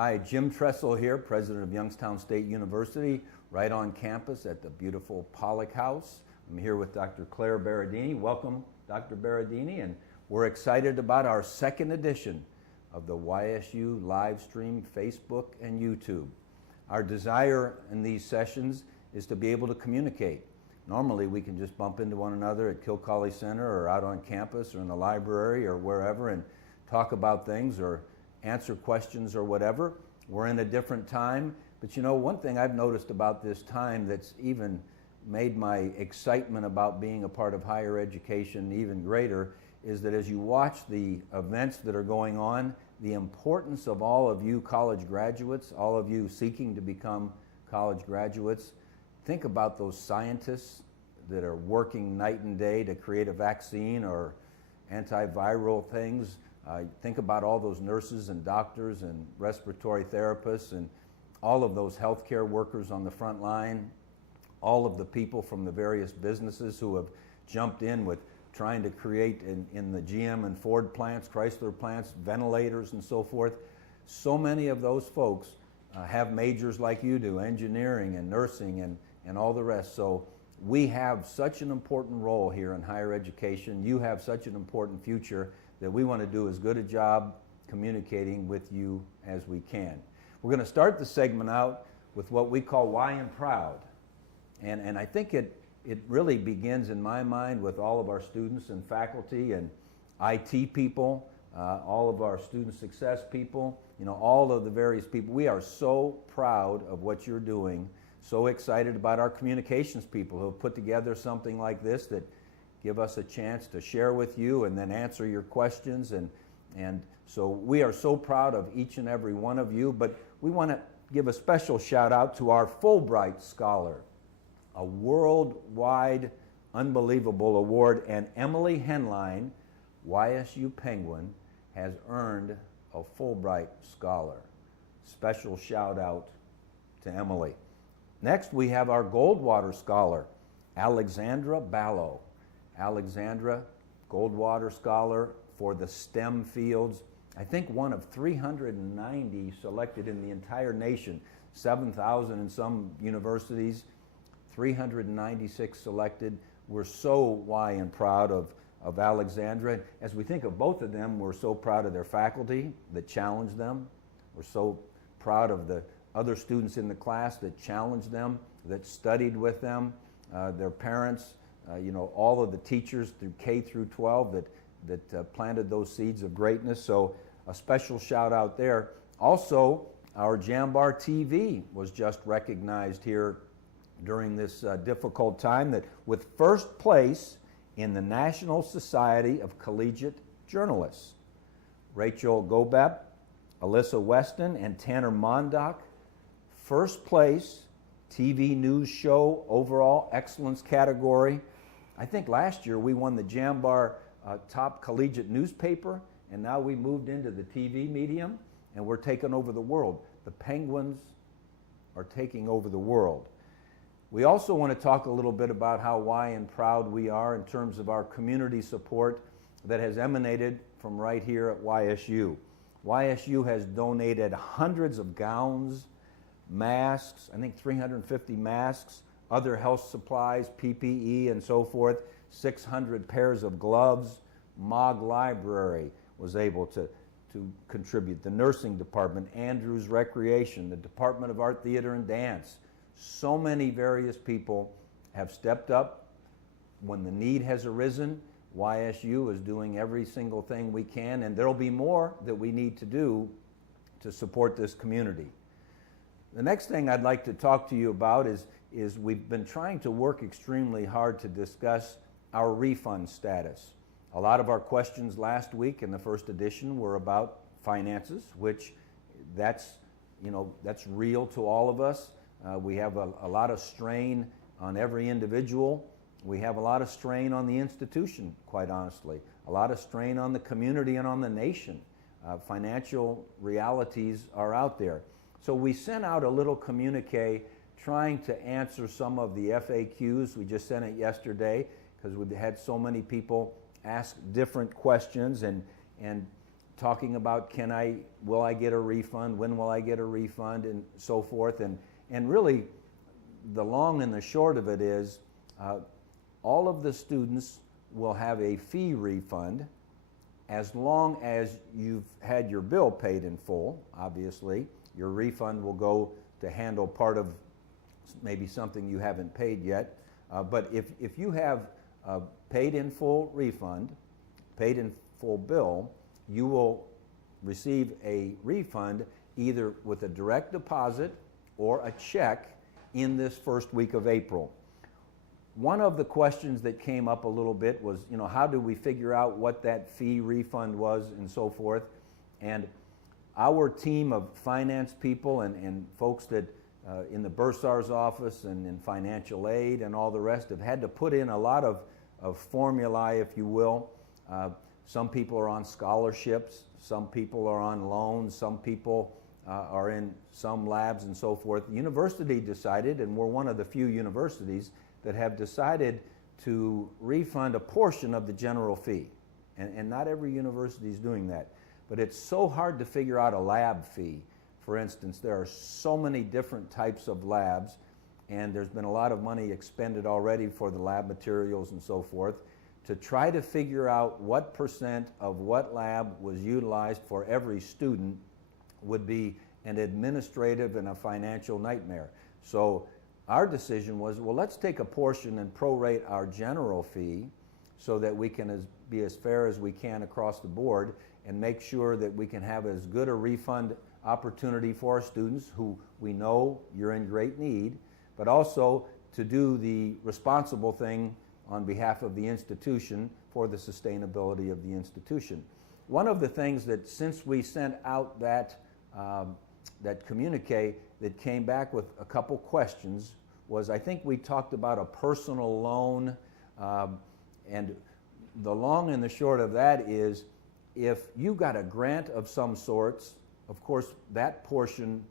Hi, Jim Tressel here, president of Youngstown State University, right on campus at the beautiful Pollock House. I'm here with Dr. Claire Berardini. Welcome, Dr. Berardini, and we're excited about our second edition of the YSU live stream, Facebook and YouTube. Our desire in these sessions is to be able to communicate. Normally we can just bump into one another at Kilcawley Center or out on campus or in the library or wherever and talk about things or answer questions or whatever. We're in a different time, but you know, one thing I've noticed about this time that's even made my excitement about being a part of higher education even greater is that as you watch the events that are going on, the importance of all of you college graduates, all of you seeking to become college graduates, think about those scientists that are working night and day to create a vaccine or antiviral things. Think about all those nurses and doctors and respiratory therapists and all of those healthcare workers on the front line, all of the people from the various businesses who have jumped in with trying to create in the GM and Ford plants, Chrysler plants, ventilators and so forth. So many of those folks have majors like you do, engineering and nursing and all the rest. So we have such an important role here in higher education. You have such an important future that we want to do as good a job communicating with you as we can. We're going to start the segment out with what we call Why and Proud. And I think it really begins in my mind with all of our students and faculty and IT people, all of our student success people, you know, all of the various people. We are so proud of what you're doing, so excited about our communications people who have put together something like this that give us a chance to share with you and then answer your questions. And so we are so proud of each and every one of you, but we want to give a special shout out to our Fulbright Scholar, a worldwide unbelievable award, and Emily Henline, YSU Penguin, has earned a Fulbright Scholar. Special shout out to Emily. Next we have our Goldwater Scholar, Alexandra Ballo. Alexandra, Goldwater Scholar for the STEM fields. I think one of 390 selected in the entire nation, 7,000 in some universities, 396 selected. We're so and proud of Alexandra. As we think of both of them, we're so proud of their faculty that challenged them. We're so proud of the other students in the class that challenged them, that studied with them, their parents, you know, all of the teachers through K through 12 that planted those seeds of greatness. So a special shout out there. Also, our Jambar TV was just recognized here during this difficult time that with first place in the National Society of Collegiate Journalists. Rachel Gobeb, Alyssa Weston, and Tanner Mondock, first place TV news show overall excellence category. I think last year we won the Jambar top collegiate newspaper, and now we moved into the TV medium, and we're taking over the world. The Penguins are taking over the world. We also want to talk a little bit about how and proud we are in terms of our community support that has emanated from right here at YSU. YSU has donated hundreds of gowns, masks, I think 350 masks, other health supplies, PPE and so forth, 600 pairs of gloves. Mogg Library was able to contribute. The nursing department, Andrews Recreation, the Department of Art, Theater, and Dance. So many various people have stepped up when the need has arisen. YSU is doing every single thing we can, and there'll be more that we need to do to support this community. The next thing I'd like to talk to you about is we've been trying to work extremely hard to discuss our refund status. A lot of our questions last week in the first edition were about finances, which that's real to all of us. We have a lot of strain on every individual. We have a lot of strain on the institution, quite honestly. A lot of strain on the community and on the nation. Financial realities are out there. So we sent out a little communique trying to answer some of the FAQs. We just sent it yesterday because we've had so many people ask different questions, and talking about will I get a refund, when will I get a refund, and so forth. And really, the long and the short of it is, all of the students will have a fee refund as long as you've had your bill paid in full. Obviously, your refund will go to handle part of maybe something you haven't paid yet. But if you have paid in full refund, paid in full bill, you will receive a refund either with a direct deposit or a check in this first week of April. One of the questions that came up a little bit was, how do we figure out what that fee refund was and so forth? And our team of finance people and folks that in the bursar's office and in financial aid and all the rest have had to put in a lot of formulae, if you will. Some people are on scholarships, some people are on loans, some people are in some labs and so forth. The university decided, and we're one of the few universities that have decided to refund a portion of the general fee. And not every university is doing that. But it's so hard to figure out a lab fee. For instance, there are so many different types of labs, and there's been a lot of money expended already for the lab materials and so forth. To try to figure out what percent of what lab was utilized for every student would be an administrative and a financial nightmare. So our decision was, well, let's take a portion and prorate our general fee so that we can be as fair as we can across the board and make sure that we can have as good a refund opportunity for our students who we know you're in great need, but also to do the responsible thing on behalf of the institution for the sustainability of the institution. One of the things that since we sent out that communique that came back with a couple questions was, I think we talked about a personal loan, and the long and the short of that is, if you got a grant of some sorts, of course that portion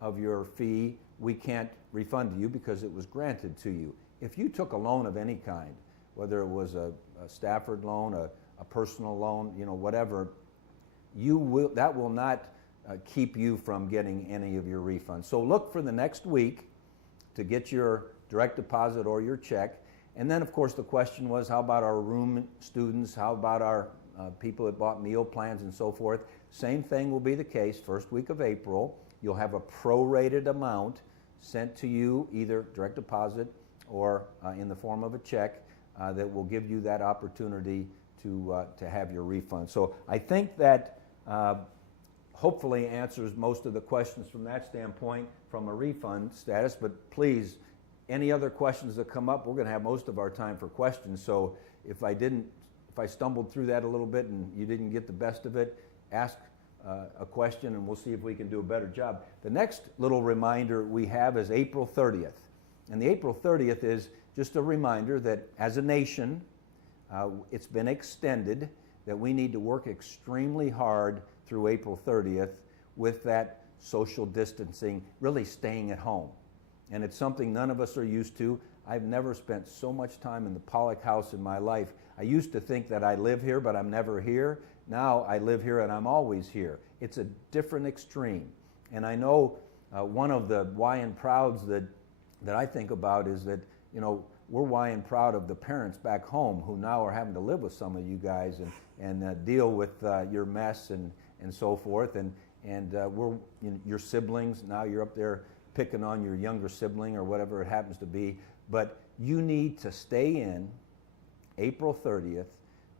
of your fee we can't refund to you because it was granted to you. If you took a loan of any kind, whether it was a Stafford loan, a personal loan, whatever, that will not keep you from getting any of your refunds. So look for the next week to get your direct deposit or your check. And then, of course, the question was, how about our room students? How about our people that bought meal plans and so forth? Same thing will be the case first week of April. You'll have a prorated amount sent to you, either direct deposit or in the form of a check that will give you that opportunity to have your refund. So I think that hopefully answers most of the questions from that standpoint from a refund status, but please, any other questions that come up, we're going to have most of our time for questions. So if I stumbled through that a little bit and you didn't get the best of it, ask a question and we'll see if we can do a better job. The next little reminder we have is April 30th. And the April 30th is just a reminder that as a nation, it's been extended, that we need to work extremely hard through April 30th with that social distancing, really staying at home. And it's something none of us are used to. I've never spent so much time in the Pollock House in my life. I used to think that I live here, but I'm never here. Now I live here and I'm always here. It's a different extreme. And I know one of the why and prouds that I think about is that, we're why and proud of the parents back home who now are having to live with some of you guys and deal with your mess and so forth. And we're your siblings. Now you're up there picking on your younger sibling or whatever it happens to be. But you need to stay in April 30th.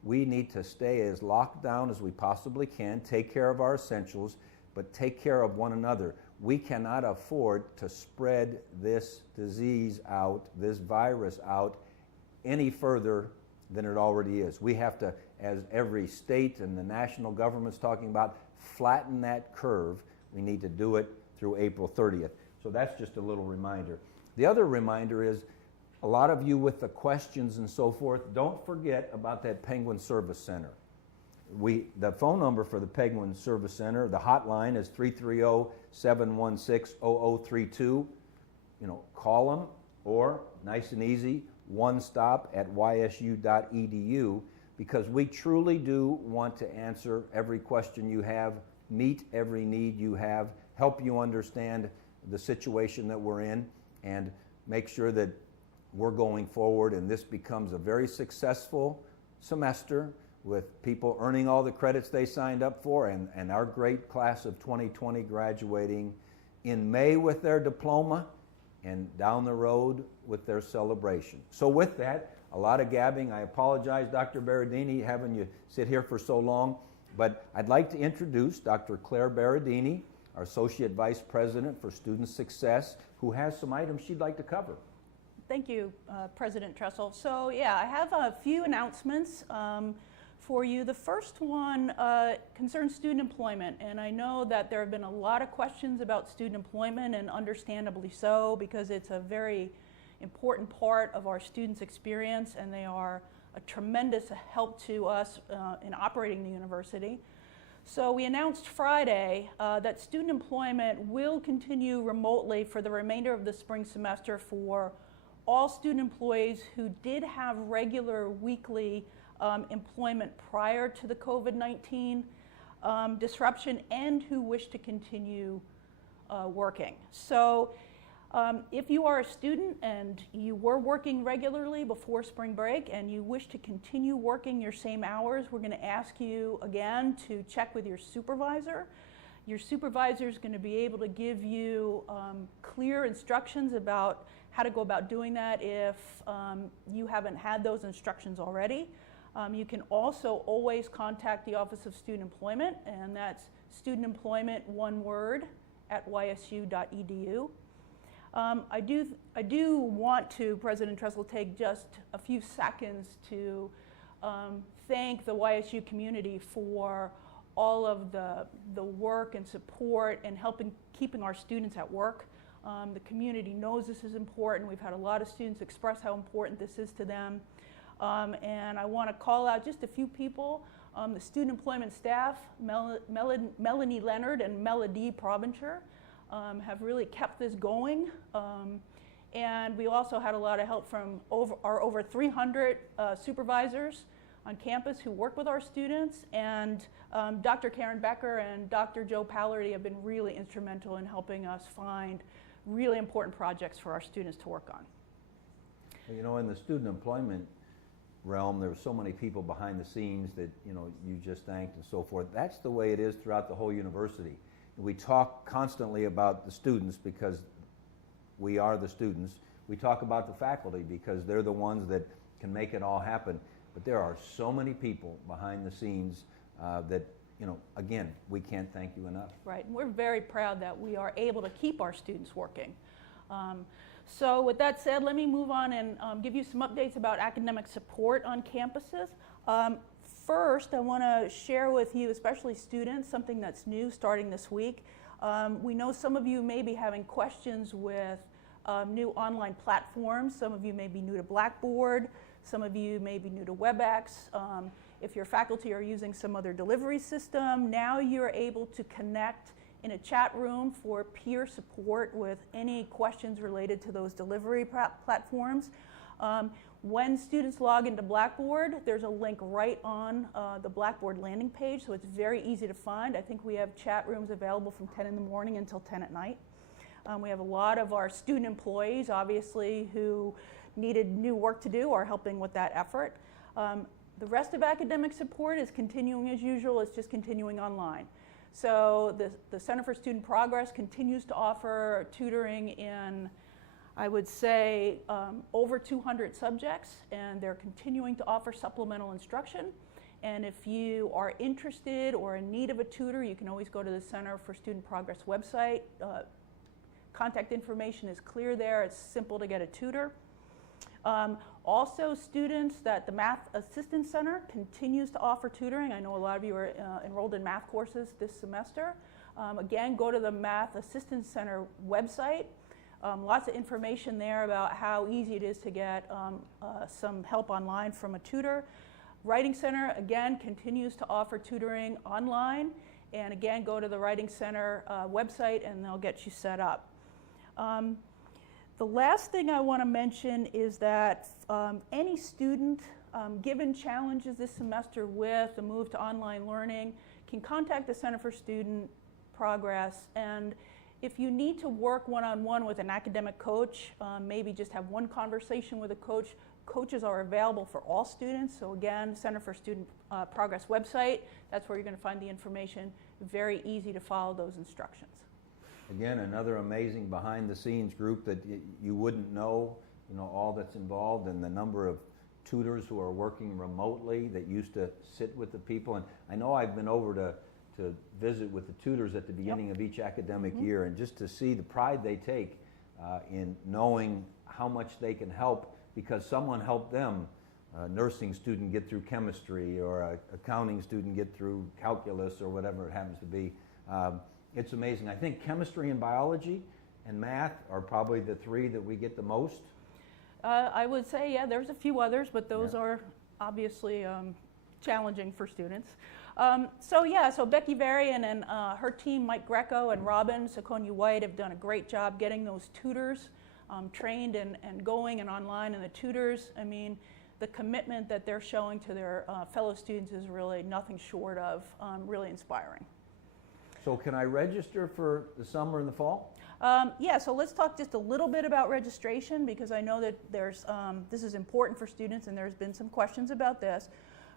We need to stay as locked down as we possibly can, take care of our essentials, but take care of one another. We cannot afford to spread this disease out, this virus out, any further than it already is. We have to, as every state and the national government's talking about, flatten that curve. We need to do it through April 30th. So that's just a little reminder. The other reminder is, a lot of you with the questions and so forth, don't forget about that Penguin Service Center. The phone number for the Penguin Service Center, the hotline is 330-716-0032. Call them, or nice and easy, one stop at ysu.edu, because we truly do want to answer every question you have, meet every need you have, help you understand the situation that we're in, and make sure that we're going forward and this becomes a very successful semester with people earning all the credits they signed up for, and our great class of 2020 graduating in May with their diploma and down the road with their celebration. So with that, a lot of gabbing. I apologize, Dr. Berardini, having you sit here for so long, but I'd like to introduce Dr. Claire Berardini, our Associate Vice President for Student Success, who has some items she'd like to cover. Thank you, President Tressel. So yeah, I have a few announcements for you. The first one concerns student employment, and I know that there have been a lot of questions about student employment, and understandably so, because it's a very important part of our students' experience, and they are a tremendous help to us in operating the university. So we announced Friday that student employment will continue remotely for the remainder of the spring semester for all student employees who did have regular weekly employment prior to the COVID-19 disruption and who wish to continue working. So if you are a student and you were working regularly before spring break and you wish to continue working your same hours, we're going to ask you again to check with your supervisor. Your supervisor is going to be able to give you clear instructions about how to go about doing that if you haven't had those instructions already. You can also always contact the Office of Student Employment, and that's student employment, one word, @ysu.edu. I do want to, President Tressel, take just a few seconds to thank the YSU community for all of the work and support and keeping our students at work. The community knows this is important. We've had a lot of students express how important this is to them. And I want to call out just a few people. The student employment staff, Melanie Leonard and Melody Provencher, have really kept this going. And we also had a lot of help from our over 300 supervisors on campus who work with our students. And Dr. Karen Becker and Dr. Joe Pallardy have been really instrumental in helping us find really important projects for our students to work on. You know, in the student employment realm, there were so many people behind the scenes that, you know, you just thanked and so forth. That's the way it is throughout the whole university. We talk constantly about the students because we are the students. We talk about the faculty because they're the ones that can make it all happen. But there are so many people behind the scenes that, you know, again, we can't thank you enough. Right, and we're very proud that we are able to keep our students working. So with that said, let me move on and give you some updates about academic support on campuses. First, I want to share with you, especially students, something that's new starting this week. We know some of you may be having questions with new online platforms. Some of you may be new to Blackboard. Some of you may be new to WebEx. If your faculty are using some other delivery system, now you're able to connect in a chat room for peer support with any questions related to those delivery platforms. When students log into Blackboard, there's a link right on the Blackboard landing page, so it's very easy to find. I think we have chat rooms available from 10 in the morning until 10 at night. We have a lot of our student employees, obviously, who needed new work to do are helping with that effort. The rest of academic support is continuing as usual. It's just continuing online. So the Center for Student Progress continues to offer tutoring in, I would say, over 200 subjects, and they're continuing to offer supplemental instruction. And if you are interested or in need of a tutor, you can always go to the Center for Student Progress website. Contact information is clear there. It's simple to get a tutor. Also, students that the Math Assistance Center continues to offer tutoring. I know a lot of you are enrolled in math courses this semester. Again, go to the Math Assistance Center website. Lots of information there about how easy it is to get some help online from a tutor. Writing Center, again, continues to offer tutoring online. And again, go to the Writing Center website and they'll get you set up. The last thing I want to mention is that any student given challenges this semester with the move to online learning, can contact the Center for Student Progress. And if you need to work one-on-one with an academic coach, maybe just have one conversation with a coach. Coaches are available for all students. So again, Center for Student Progress website, that's where you're going to find the information. Very easy to follow those instructions. Again, another amazing behind-the-scenes group that you wouldn't know, all that's involved, and the number of tutors who are working remotely that used to sit with the people. And I know I've been over to visit with the tutors at the beginning of each academic year, and just to see the pride they take in knowing how much they can help because someone helped them. A nursing student get through chemistry, or an accounting student get through calculus, or whatever it happens to be. It's amazing. I think chemistry and biology and math are probably the three that we get the most. I would say, yeah, there's a few others, but those are obviously challenging for students. So Becky Varian and her team, Mike Greco and Robin Sakonia White, have done a great job getting those tutors trained and going and online. And the tutors, I mean, the commitment that they're showing to their fellow students is really nothing short of really inspiring. So can I register for the summer and the fall? Yeah, so let's talk just a little bit about registration, because I know that there's, this is important for students and there's been some questions about this.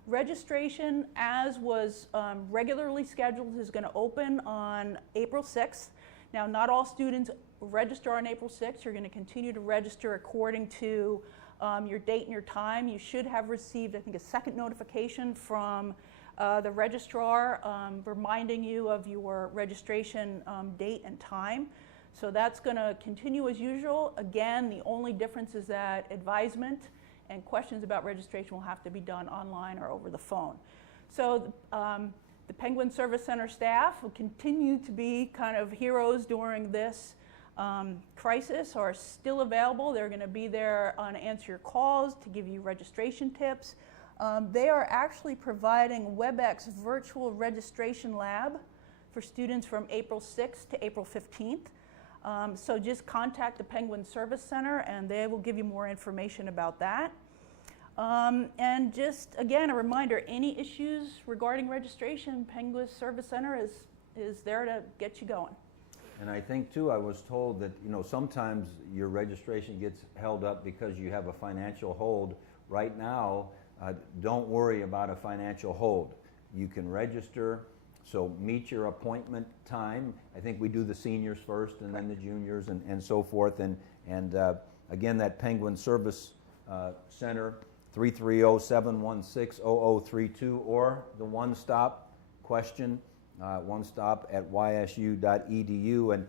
Registration, as was regularly scheduled, is going to open on April 6th. Now, not all students register on April 6th. You're going to continue to register according to your date and your time. You should have received, I think, a second notification from the registrar reminding you of your registration date and time. So that's going to continue as usual. Again, the only difference is that advisement and questions about registration will have to be done online or over the phone. So the Penguin Service Center staff will continue to be kind of heroes during this crisis, are still available. They're going to be there to answer your calls, to give you registration tips. They are actually providing WebEx virtual registration lab for students from April 6th to April 15th. So just contact the Penguin Service Center and they will give you more information about that. And just, again, a reminder, any issues regarding registration, Penguin Service Center is there to get you going. And I think, too, I was told that, sometimes your registration gets held up because you have a financial hold. Right now, don't worry about a financial hold. You can register, so meet your appointment time. I think we do the seniors first and then the juniors and so forth. And again, that Penguin Service Center, 330-716-0032, or the one-stop question, one-stop at ysu.edu. And,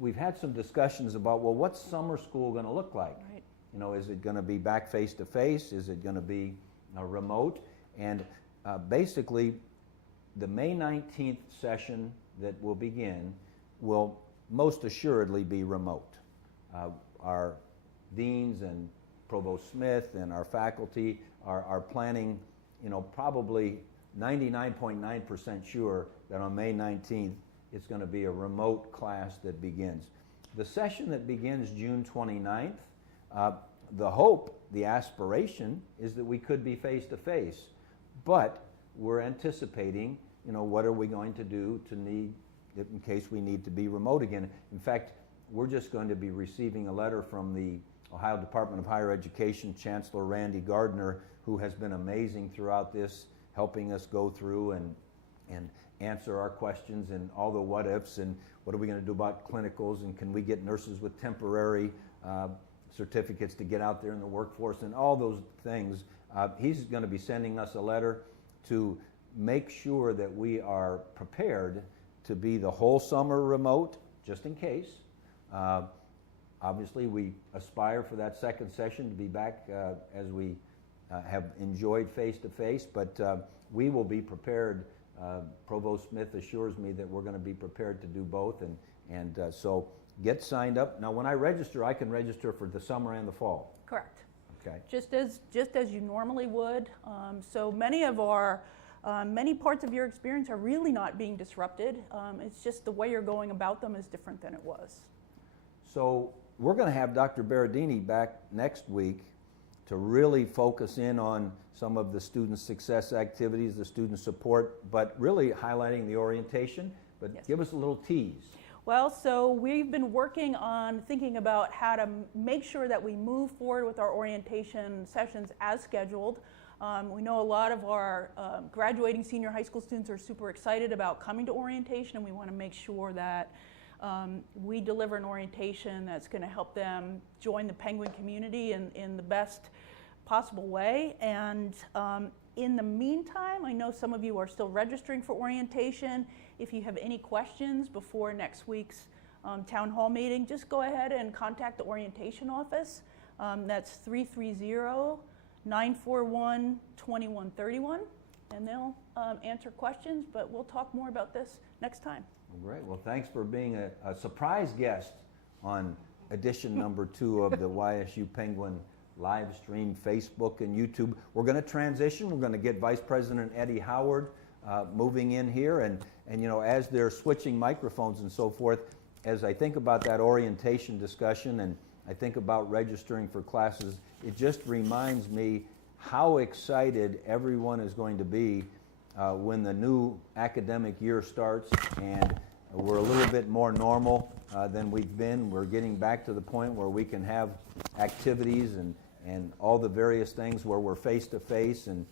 we've had some discussions about, well, what's summer school going to look like? Right. Is it going to be back face-to-face? Is it going to be remote? And basically, the May 19th session that will begin will most assuredly be remote. Our deans and Provost Smith and our faculty are planning, probably 99.9% sure that on May 19th it's going to be a remote class that begins. The session that begins June 29th, the hope, the aspiration is that we could be face-to-face, but we're anticipating, what are we going to do in case we need to be remote again. In fact, we're just going to be receiving a letter from the Ohio Department of Higher Education Chancellor Randy Gardner, who has been amazing throughout this, helping us go through and answer our questions and all the what-ifs and what are we going to do about clinicals and can we get nurses with temporary certificates to get out there in the workforce and all those things. He's going to be sending us a letter to make sure that we are prepared to be the whole summer remote, just in case. Obviously, we aspire for that second session to be back as we have enjoyed face-to-face, but we will be prepared. Provost Smith assures me that we're going to be prepared to do both, and so get signed up. Now, when I register, I can register for the summer and the fall. Correct. Okay. Just as you normally would. So many of our many parts of your experience are really not being disrupted. It's just the way you're going about them is different than it was. So we're going to have Dr. Berardini back next week to really focus in on some of the student success activities, the student support, but really highlighting the orientation. But Yes. give us a little tease. Well, so we've been working on thinking about how to make sure that we move forward with our orientation sessions as scheduled. We know a lot of our graduating senior high school students are super excited about coming to orientation, and we want to make sure that we deliver an orientation that's going to help them join the Penguin community in the best possible way. And in the meantime, I know some of you are still registering for orientation. If you have any questions before next week's town hall meeting, just go ahead and contact the orientation office. That's 330-941-2131, and they'll answer questions, but we'll talk more about this next time. Great. Well, thanks for being a surprise guest on edition number 2 of the YSU Penguin live stream, Facebook and YouTube. We're going to transition. We're going to get Vice President Eddie Howard moving in here, and you know, as they're switching microphones and so forth, as I think about that orientation discussion and I think about registering for classes, it just reminds me how excited everyone is going to be when the new academic year starts and we're a little bit more normal than we've been. We're getting back to the point where we can have activities and all the various things where we're face to face and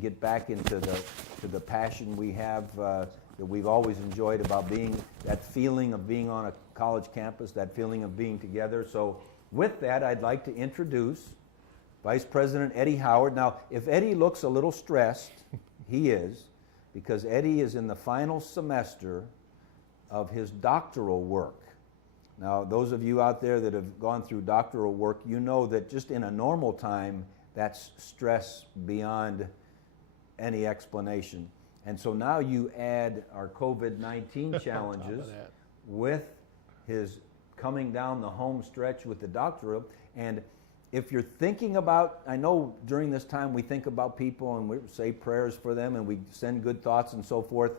get back into the passion we have that we've always enjoyed about being, that feeling of being on a college campus, that feeling of being together. So with that, I'd like to introduce Vice President Eddie Howard. Now, if Eddie looks a little stressed, he is, because Eddie is in the final semester of his doctoral work. Now, those of you out there that have gone through doctoral work, you know that just in a normal time, that's stress beyond any explanation. And so now you add our COVID-19 challenges with his coming down the home stretch with the doctoral. And if you're thinking about, I know during this time we think about people and we say prayers for them and we send good thoughts and so forth.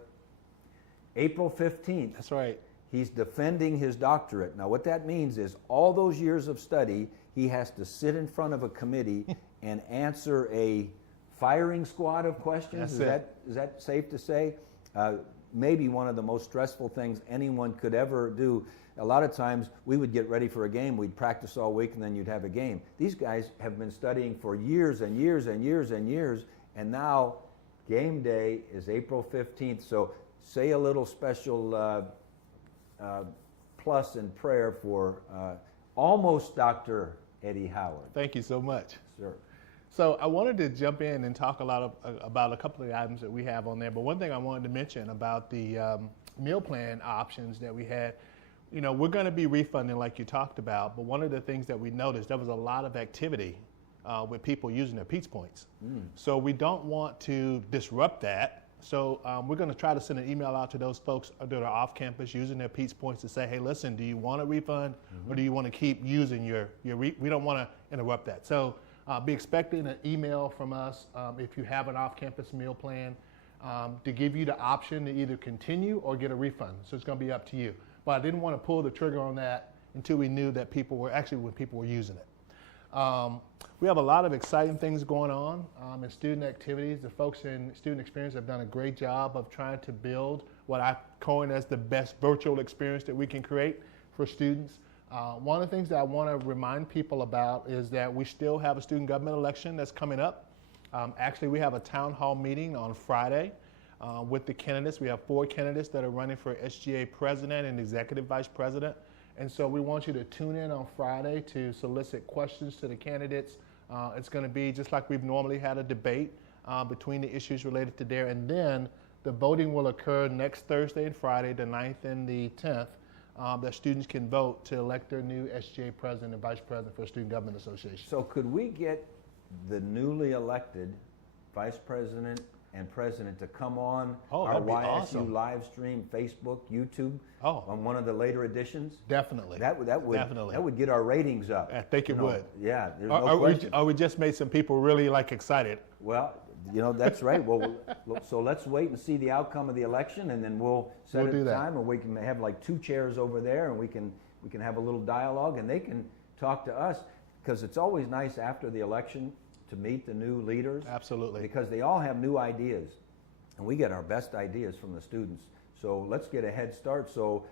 April 15th. That's right. He's defending his doctorate. Now what that means is all those years of study, he has to sit in front of a committee and answer a firing squad of questions. Is that safe to say? Maybe one of the most stressful things anyone could ever do. A lot of times we would get ready for a game, we'd practice all week, and then you'd have a game. These guys have been studying for years and years and years and years, and now game day is April 15th. So say a little special plus in prayer for almost Dr. Eddie Howard. Thank you so much. Sure. So I wanted to jump in and talk about a couple of the items that we have on there. But one thing I wanted to mention about the meal plan options that we had, you know, we're going to be refunding like you talked about. But one of the things that we noticed, there was a lot of activity with people using their Peach Points. So we don't want to disrupt that. So we're going to try to send an email out to those folks that are off campus using their Peach Points to say, hey, listen, do you want a refund or do you want to keep using your we don't want to interrupt that. So be expecting an email from us if you have an off-campus meal plan to give you the option to either continue or get a refund. So it's going to be up to you. But I didn't want to pull the trigger on that until we knew that when people were using it. We have a lot of exciting things going on in student activities. The folks in student experience have done a great job of trying to build what I coin as the best virtual experience that we can create for students. One of the things that I want to remind people about is that we still have a student government election that's coming up. Actually, we have a town hall meeting on Friday with the candidates. We have 4 candidates that are running for SGA president and executive vice president. And so we want you to tune in on Friday to solicit questions to the candidates. It's going to be just like we've normally had a debate between the issues related to there. And then the voting will occur next Thursday and Friday, the 9th and the 10th, that students can vote to elect their new SGA president and vice president for Student Government Association. So could we get the newly elected vice president and president to come on our that'd be YSU awesome. live stream, Facebook, YouTube on one of the later editions? Definitely. That would get our ratings up. I think it would. Yeah, there's no question. We just made some people really excited. Well, you know, that's right. Well, so let's wait and see the outcome of the election, and then we'll set a time, and we can have like 2 chairs over there, and we can have a little dialogue, and they can talk to us. because it's always nice after the election to meet the new leaders. Absolutely. Because they all have new ideas, and we get our best ideas from the students. So let's get a head start. So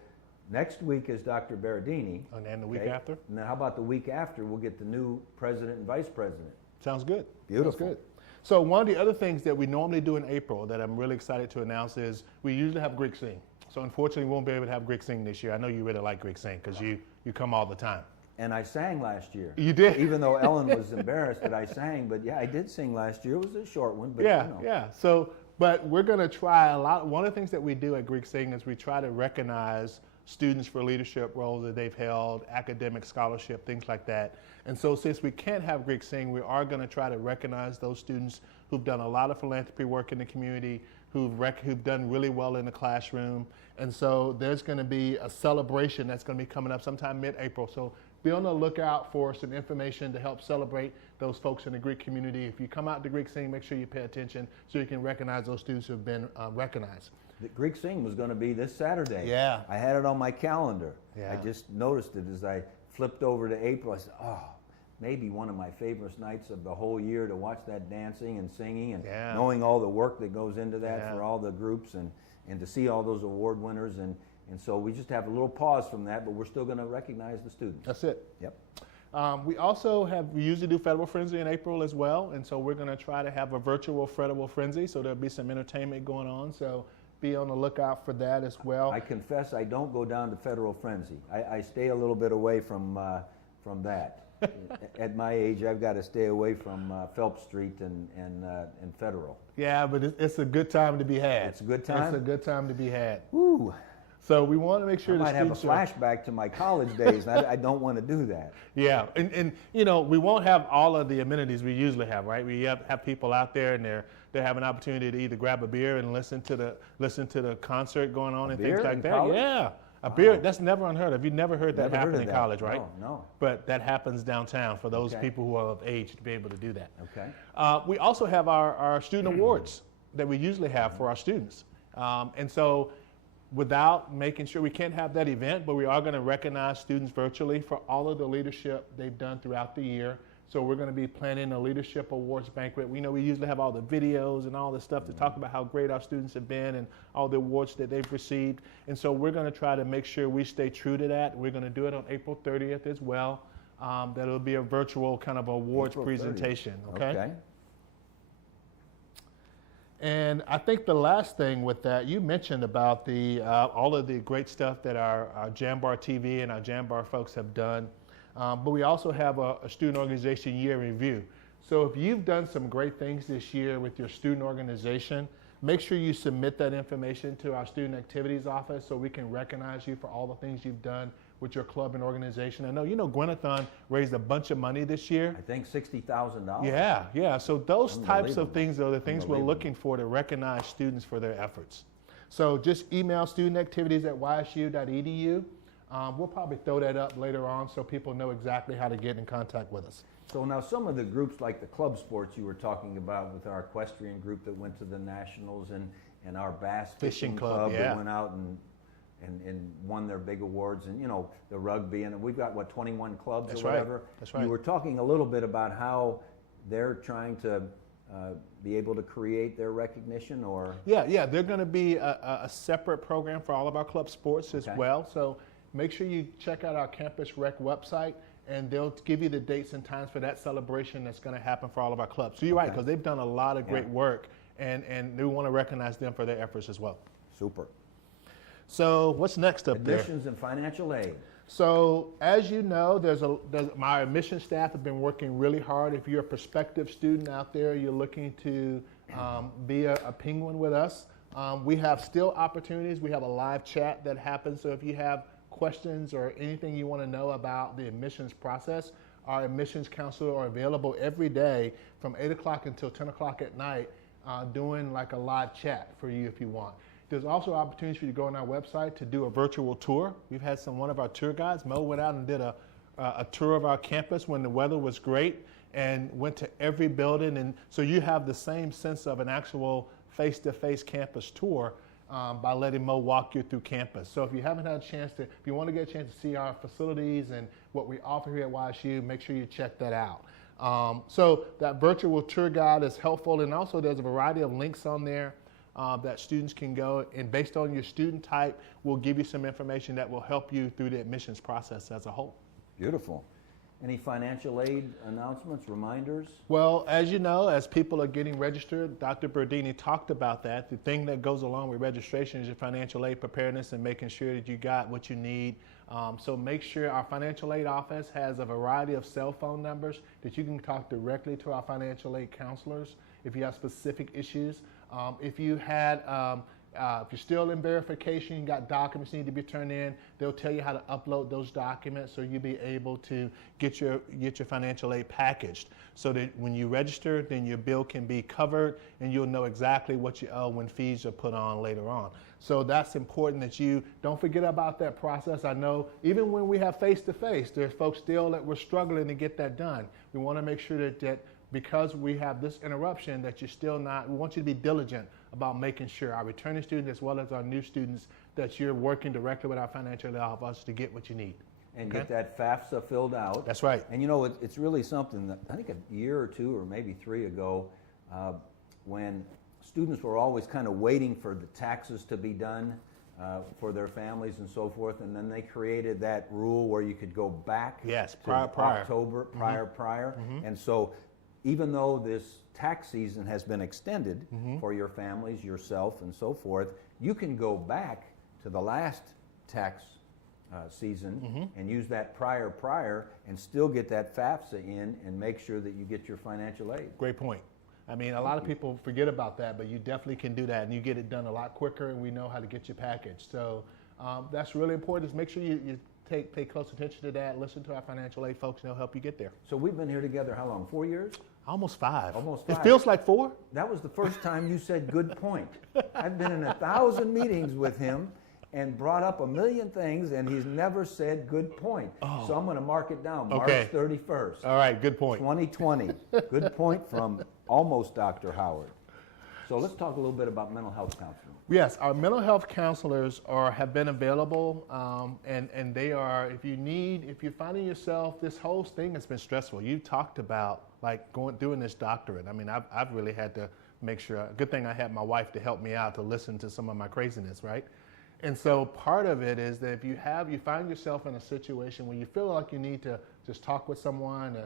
next week is Dr. Berardini. And then the week after? And then how about the week after, we'll get the new president and vice president. Sounds good. Beautiful. Sounds good. So one of the other things that we normally do in April that I'm really excited to announce is we usually have Greek Sing. So unfortunately, we won't be able to have Greek Sing this year. I know you really like Greek Sing because you come all the time. And I sang last year. You did? Even though Ellen was embarrassed that I sang, but yeah, I did sing last year. It was a short one, but yeah, you know. yeah. So, but we're going to try a lot. One of the things that we do at Greek Sing is we try to recognize students for leadership roles that they've held, academic scholarship, things like that. And so since we can't have Greek Sing, we are going to try to recognize those students who've done a lot of philanthropy work in the community, who've done really well in the classroom. And so there's going to be a celebration that's going to be coming up sometime mid-April. So be on the lookout for some information to help celebrate those folks in the Greek community. If you come out to Greek Sing, make sure you pay attention so you can recognize those students who have been recognized. The Greek Sing was going to be this Saturday. Yeah. I had it on my calendar. Yeah. I just noticed it as I flipped over to April. I said, oh, maybe one of my favorite nights of the whole year to watch that dancing and singing and knowing all the work that goes into that for all the groups and to see all those award winners. And so we just have a little pause from that, but we're still going to recognize the students. That's it. Yep. We usually do Federal Frenzy in April as well, and so we're going to try to have a virtual Federal Frenzy, so there'll be some entertainment going on, so be on the lookout for that as well. I confess I don't go down to Federal Frenzy. I stay a little bit away from that. At my age, I've got to stay away from Phelps Street and Federal. Yeah, but it's a good time to be had. It's a good time? It's a good time to be had. Ooh. So we want to make sure I the might have a students flashback to my college days, and I don't want to do that. Yeah, and you know, we won't have all of the amenities we usually have, right? We have people out there and they have an opportunity to either grab a beer and listen to the concert going on and things like that. College? Yeah. A beer, that's never unheard of. You've never heard that happen in that. college, right? No. But that happens downtown for those people who are of age to be able to do that. Okay. We also have our student awards that we usually have for our students. And so without making sure, we can't have that event, but we are going to recognize students virtually for all of the leadership they've done throughout the year. So we're going to be planning a leadership awards banquet. We know we usually have all the videos and all the stuff to talk about how great our students have been and all the awards that they've received. And so we're going to try to make sure we stay true to that. We're going to do it on April 30th as well. That'll be a virtual kind of awards April presentation. 30th. Okay. And I think the last thing with that, you mentioned about the all of the great stuff that our Jambar TV and our Jambar folks have done. But we also have a student organization year review. So if you've done some great things this year with your student organization, make sure you submit that information to our student activities office so we can recognize you for all the things you've done with your club and organization. I know, Gwenathon raised a bunch of money this year. I think $60,000. Yeah. So those types of things are the things we're looking for to recognize students for their efforts. So just email studentactivities@ysu.edu. We'll probably throw that up later on so people know exactly how to get in contact with us. So now some of the groups like the club sports you were talking about with our equestrian group that went to the nationals and our bass fishing club that went out and won their big awards and, the rugby. And we've got, 21 clubs or whatever? That's right. You were talking a little bit about how they're trying to be able to create their recognition or? Yeah. They're going to be a separate program for all of our club sports as well. So make sure you check out our Campus Rec website, and they'll give you the dates and times for that celebration that's going to happen for all of our clubs. So you're right, because they've done a lot of great work, and we want to recognize them for their efforts as well. Super. So what's next up there? Admissions and financial aid. So as you know, my admission staff have been working really hard. If you're a prospective student out there, you're looking to be a penguin with us, we have still opportunities. We have a live chat that happens, so if you have questions or anything you want to know about the admissions process, our admissions counselor are available every day from 8 o'clock until 10 o'clock at night doing like a live chat for you if you want. There's also opportunities for you to go on our website to do a virtual tour. We've had one of our tour guides, Mo, went out and did a tour of our campus when the weather was great and went to every building. And so you have the same sense of an actual face-to-face campus tour by letting Mo walk you through campus. So if you haven't had a chance to, if you want to get a chance to see our facilities and what we offer here at YSU, make sure you check that out. So that virtual tour guide is helpful, and also there's a variety of links on there that students can go, and based on your student type, we'll give you some information that will help you through the admissions process as a whole. Beautiful. Any financial aid announcements, reminders? Well, as you know, as people are getting registered, Dr. Berdini talked about that. The thing that goes along with registration is your financial aid preparedness and making sure that you got what you need. So make sure our financial aid office has a variety of cell phone numbers that you can talk directly to our financial aid counselors if you have specific issues. If you had if you're still in verification, you got documents need to be turned in, they'll tell you how to upload those documents so you'll be able to get your financial aid packaged so that when you register, then your bill can be covered and you'll know exactly what you owe when fees are put on later on. So that's important that you don't forget about that process. I know even when we have face-to-face, there's folks still that we're struggling to get that done. We want to make sure that because we have this interruption that you're still not, we want you to be diligent about making sure our returning students as well as our new students that you're working directly with our financial aid office to get what you need. And get that FAFSA filled out. That's right. And you know, it's really something that I think a year or two or maybe 3 ago, when students were always kind of waiting for the taxes to be done for their families and so forth, and then they created that rule where you could go back to October, prior. And so even though this tax season has been extended for your families, yourself, and so forth, you can go back to the last tax season and use that prior and still get that FAFSA in and make sure that you get your financial aid. Great point. I mean, a lot of people forget about that, but you definitely can do that, and you get it done a lot quicker, and we know how to get you packaged. So that's really important. Is make sure you pay close attention to that, listen to our financial aid folks, and they'll help you get there. So we've been here together how long, 4 years? Almost 5. Almost 5. It feels like 4. That was the first time you said good point. I've been in 1,000 meetings with him and brought up a million things, and he's never said good point. So I'm going to mark it down, March 31st. All right, good point. 2020. Good point from almost Dr. Howard. So let's talk a little bit about mental health counseling. Yes, our mental health counselors have been available, and they are, if you're finding yourself, this whole thing has been stressful. You talked about like doing this doctorate. I mean, I've really had to make sure, good thing I had my wife to help me out to listen to some of my craziness, right? And so part of it is that if you find yourself in a situation where you feel like you need to just talk with someone,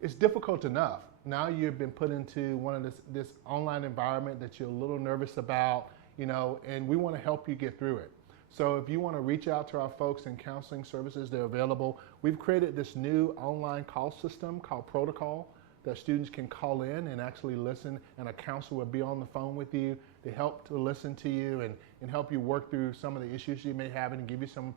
it's difficult enough. Now you've been put into one of this online environment that you're a little nervous about, and we want to help you get through it. So if you want to reach out to our folks in counseling services, they're available. We've created this new online call system called Protocol that students can call in and actually listen, and a counselor will be on the phone with you to help to listen to you and help you work through some of the issues you may have and give you some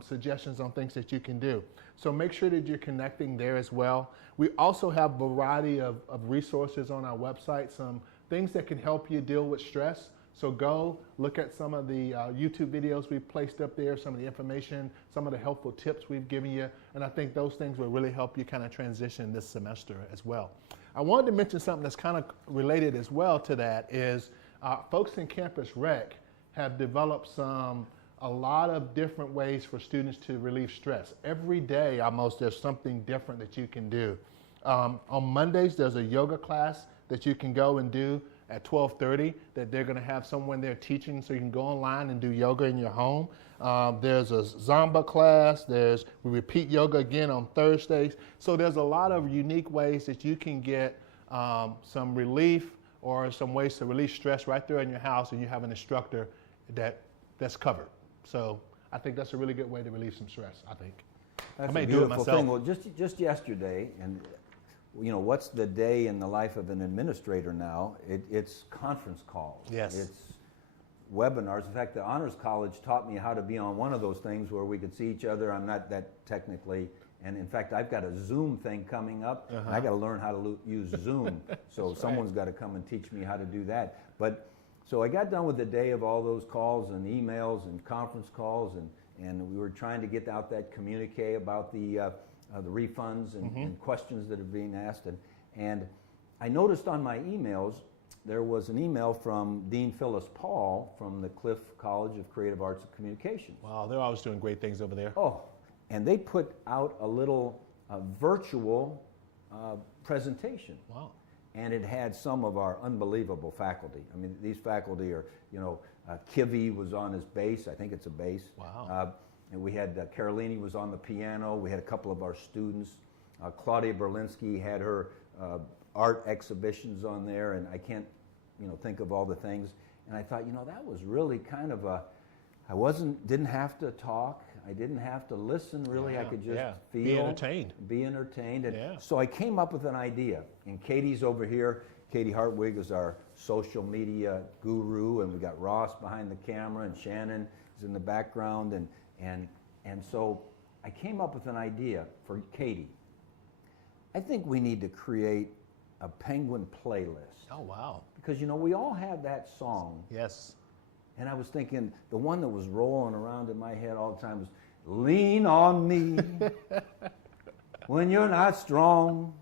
suggestions on things that you can do. So make sure that you're connecting there as well. We also have a variety of resources on our website, some things that can help you deal with stress. So go look at some of the YouTube videos we've placed up there, some of the information, some of the helpful tips we've given you, and I think those things will really help you kind of transition this semester as well. I wanted to mention something that's kind of related as well to that is folks in Campus Rec have developed a lot of different ways for students to relieve stress. Every day almost there's something different that you can do. On Mondays there's a yoga class that you can go and do at 12:30 that they're going to have someone there teaching, so you can go online and do yoga in your home. There's a Zumba class. We repeat yoga again on Thursdays. So there's a lot of unique ways that you can get some relief or some ways to release stress right there in your house, and you have an instructor that's covered. So I think that's a really good way to relieve some stress, I think. That's I may a do it beautiful myself. thing. Well, just yesterday, and what's the day in the life of an administrator now? It's conference calls. Yes. It's webinars. In fact, the Honors College taught me how to be on one of those things where we could see each other. I'm not that technically, and in fact, I've got a Zoom thing coming up. And I got to learn how to use Zoom. So someone's got to come and teach me how to do that. But so I got done with the day of all those calls and emails and conference calls, and we were trying to get out that communique about the refunds and questions that are being asked. And I noticed on my emails, there was an email from Dean Phyllis Paul from the Cliff College of Creative Arts and Communications. Wow, they're always doing great things over there. Oh, and they put out a little virtual presentation. Wow. And it had some of our unbelievable faculty. I mean, these faculty are, Kivy was on his bass. I think it's a bass. Wow. And we had Carolini was on the piano. We had a couple of our students. Claudia Berlinski had her art exhibitions on there, and I can't, think of all the things. And I thought, that was really kind of didn't have to talk. I didn't have to listen, really. Yeah, I could just feel. Be entertained. And so I came up with an idea. And Katie's over here. Katie Hartwig is our social media guru, and we got Ross behind the camera, and Shannon is in the background. And so I came up with an idea for Katie. I think we need to create a Penguin playlist. Oh, wow. Because, we all have that song. Yes. And I was thinking, the one that was rolling around in my head all the time was, lean on me when you're not strong.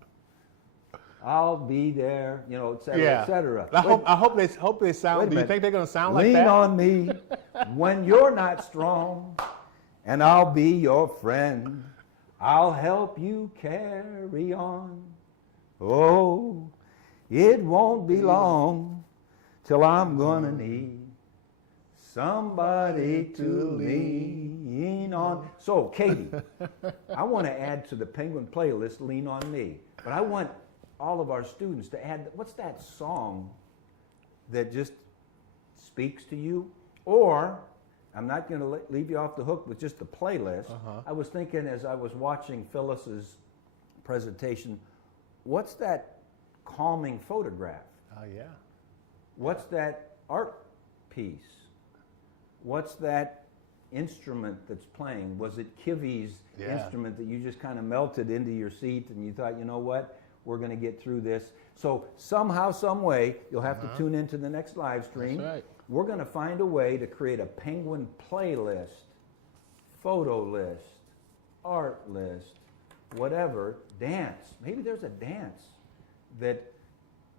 I'll be there, et cetera, et cetera. I hope they sound. Do you think they're going to sound like that? Lean on me when you're not strong, and I'll be your friend. I'll help you carry on. Oh, it won't be long till I'm gonna need somebody to lean on. So, Katie, I want to add to the Penguin playlist, Lean On Me. But I want all of our students to add, what's that song that just speaks to you? Or, I'm not going to leave you off the hook with just the playlist. I was thinking as I was watching Phyllis's presentation, what's that calming photograph? Oh, yeah. What's that art piece? What's that instrument that's playing? Was it Kivy's instrument that you just kind of melted into your seat and you thought, you know what, we're going to get through this? So somehow, some way, you'll have to tune into the next live stream. That's right. We're going to find a way to create a Penguin playlist, photo list, art list, whatever, dance. Maybe there's a dance that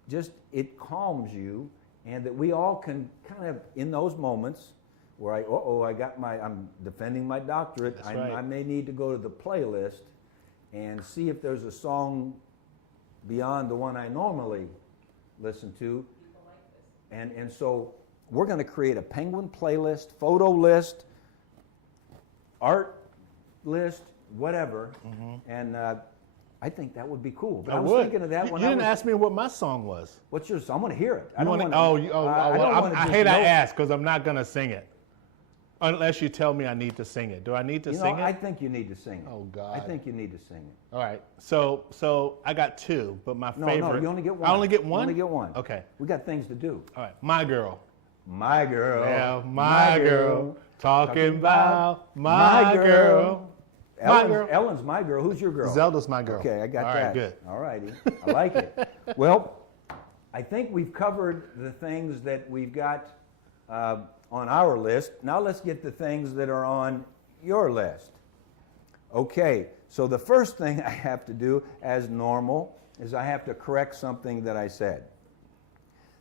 just, it calms you, and that we all can kind of, in those moments where I'm defending my doctorate, I may need to go to the playlist and see if there's a song beyond the one I normally listen to. And so we're going to create a Penguin playlist, photo list, art list, whatever, and I think that would be cool. But I was thinking of that when you didn't ask me what my song was. What's your song? I want to hear it. I hate I ask because I'm not going to sing it. Unless you tell me I need to sing it. Do I need to sing it? I think you need to sing it. Oh, God. I think you need to sing it. All right. So I got two, but my favorite. No, you only get one. I only get one? You only get one. Okay. We got things to do. All right. My girl. My girl. Yeah, my girl. Talking about my girl. Ellen's my girl. Who's your girl? Zelda's my girl. Okay, I got that. All right, good. All righty. I like it. Well, I think we've covered the things that we've got on our list. Now let's get the things that are on your list. Okay, so the first thing I have to do, as normal, is I have to correct something that I said.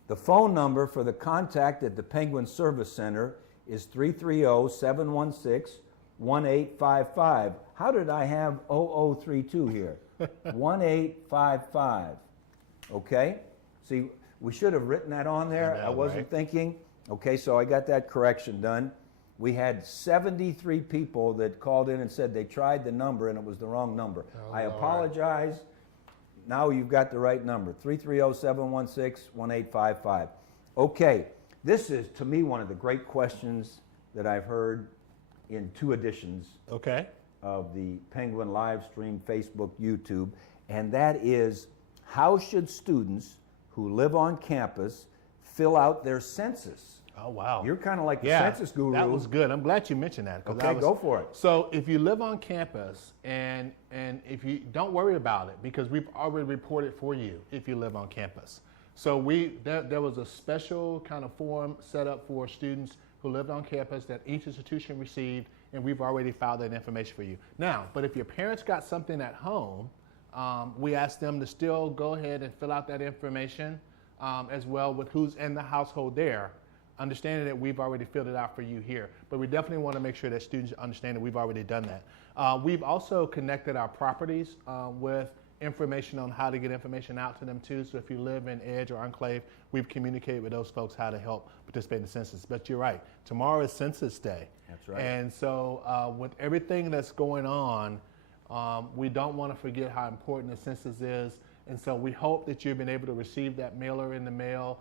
The phone number for the contact at the Penguin Service Center is 330-716-1855. How did I have 0032 here? 1855. Okay? See, we should have written that on there. I wasn't thinking. Okay, so I got that correction done. We had 73 people that called in and said they tried the number and it was the wrong number. I apologize. Now you've got the right number, 330-716-1855. Okay, this is, to me, one of the great questions that I've heard in two editions of the Penguin live stream, Facebook, YouTube, and that is, how should students who live on campus fill out their census? Oh, wow. You're kind of like the census guru. That was good. I'm glad you mentioned that. Okay, go for it. So if you live on campus and if you don't worry about it, because we've already reported for you if you live on campus. So there was a special kind of form set up for students who lived on campus that each institution received, and we've already filed that information for you. Now, but if your parents got something at home, we asked them to still go ahead and fill out that information as well with who's in the household there, understanding that we've already filled it out for you here. But we definitely want to make sure that students understand that we've already done that. We've also connected our properties with information on how to get information out to them too. So if you live in Edge or Enclave, we've communicated with those folks how to help participate in the census. But you're right, tomorrow is Census Day. That's right. And so with everything that's going on, we don't want to forget how important the census is. And so we hope that you've been able to receive that mailer in the mail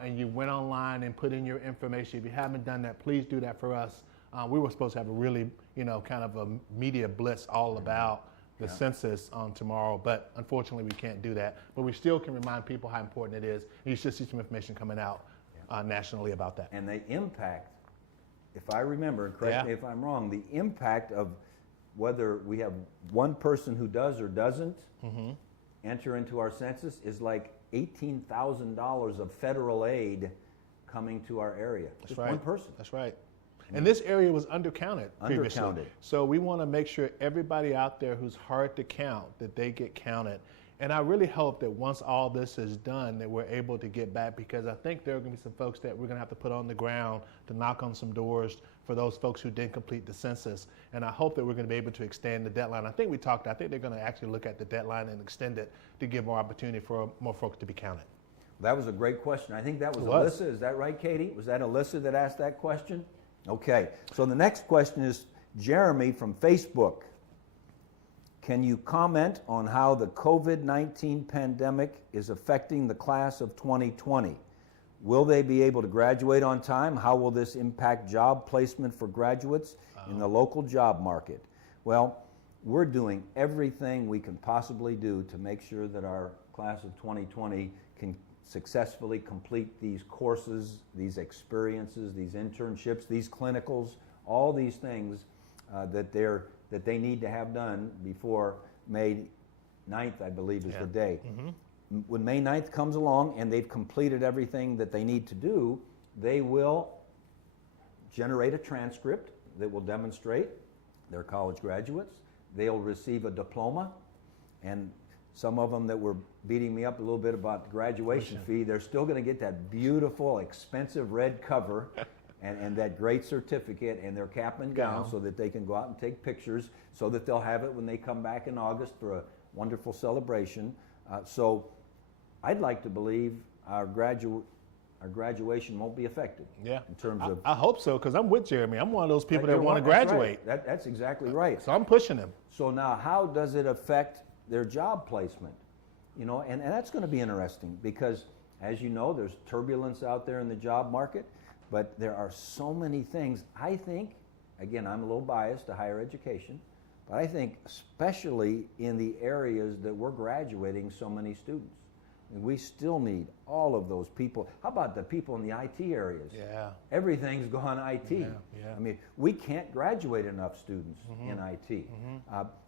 and you went online and put in your information. If you haven't done that, please do that for us. We were supposed to have a really, kind of a media blitz all about the census on tomorrow, but unfortunately we can't do that. But we still can remind people how important it is. And you should see some information coming out nationally about that. And the impact, if I remember, correct me if I'm wrong, the impact of whether we have one person who does or doesn't enter into our census is like $18,000 of federal aid coming to our area. That's Just right. one person. That's right. And this area was undercounted previously. Undercounted. So we want to make sure everybody out there who's hard to count, that they get counted. And I really hope that once all this is done, that we're able to get back, because I think there are going to be some folks that we're going to have to put on the ground to knock on some doors for those folks who didn't complete the census. And I hope that we're going to be able to extend the deadline. I think they're going to actually look at the deadline and extend it to give more opportunity for more folks to be counted. That was a great question. I think that was It was. Alyssa. Is that right, Katie? Was that Alyssa that asked that question? Okay. So the next question is Jeremy from Facebook. Can you comment on how the COVID-19 pandemic is affecting the class of 2020? Will they be able to graduate on time? How will this impact job placement for graduates in the local job market? Well, we're doing everything we can possibly do to make sure that our class of 2020 can successfully complete these courses, these experiences, these internships, these clinicals, all these things that they need to have done before May 9th, I believe, is the day. When May 9th comes along and they've completed everything that they need to do, they will generate a transcript that will demonstrate they're college graduates. They'll receive a diploma, and some of them that were beating me up a little bit about the graduation fee, they're still going to get that beautiful, expensive red cover and that great certificate and their cap and gown so that they can go out and take pictures, so that they'll have it when they come back in August for a wonderful celebration. So I'd like to believe our graduation won't be affected. Yeah. In terms of, I hope so, because I'm with Jeremy. I'm one of those people that you're want to one- that's graduate. right. That's exactly right. So I'm pushing them. So now, how does it affect their job placement? And that's going to be interesting, because, as you know, there's turbulence out there in the job market, but there are so many things. I think, again, I'm a little biased to higher education, but I think especially in the areas that we're graduating so many students, and we still need all of those people. How about the people in the IT areas? Yeah. Everything's gone IT. Yeah. I mean, we can't graduate enough students in IT.